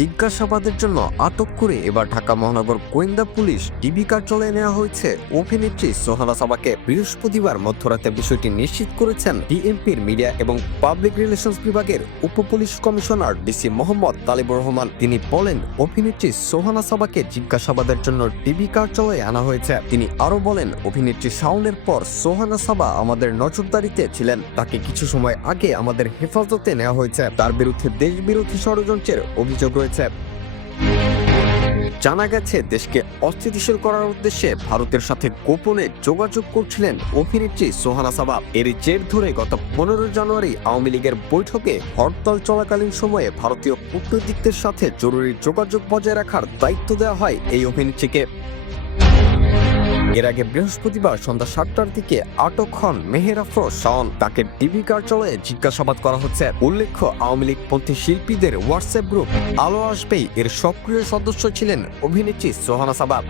জিজ্ঞাসাবাদের জন্য আটক করে এবার ঢাকা মহানগর গোয়েন্দা পুলিশ ডিবি কার্যালয়ে নেওয়া হয়েছে। অভিনেত্রী সোহানা সাবাকে বৃহস্পতিবার মধ্যরাতে বিষয়টি নিশ্চিত করেছেন ডিএমপির মিডিয়া এবং পাবলিক রিলেশনস বিভাগের উপ police commissioner DC Mohammad Talibur Rahman. তিনি বলেন, অভিনেত্রী সোহানা সাবাকে জিজ্ঞাসাবাদের জন্য ডিবি কার্যালয়ে আনা হয়েছে। তিনি আরও বলেন, অভিনেত্রী শাওনের পর সোহানা সাবা আমাদের নজরদারিতে ছিলেন। তাকে কিছু সময় আগে আমাদের হেফাজতে নেওয়া হয়েছে। তার বিরুদ্ধে দেশবিরোধী ষড়যন্ত্রের অভিযোগ রয়েছে। জানা গেছে, দেশকে অস্থিতিশীল করার উদ্দেশ্যে ভারতের সাথে গোপনে যোগাযোগ করছিলেন অভিনেত্রী সোহানা সাবাব। এর জের ধরে গত পনেরো জানুয়ারি আওয়ামী লীগের বৈঠকে হরতাল চলাকালীন সময়ে ভারতীয় কূটনীতিকদের সাথে জরুরি যোগাযোগ বজায় রাখার দায়িত্ব দেওয়া হয় এই অভিনেত্রীকে। এর আগে বৃহস্পতিবার সন্ধ্যা সাতটার দিকে আটক হন মেহের আফরোজ। শাওন তাকে ডিবি কার্যালয়ে জিজ্ঞাসাবাদ করা হচ্ছে। উল্লেখ্য, আওয়ামী লীগপন্থী শিল্পীদের হোয়াটসঅ্যাপ গ্রুপ আলো আসবেই এর সক্রিয় সদস্য ছিলেন অভিনেত্রী সোহানা সাবাব।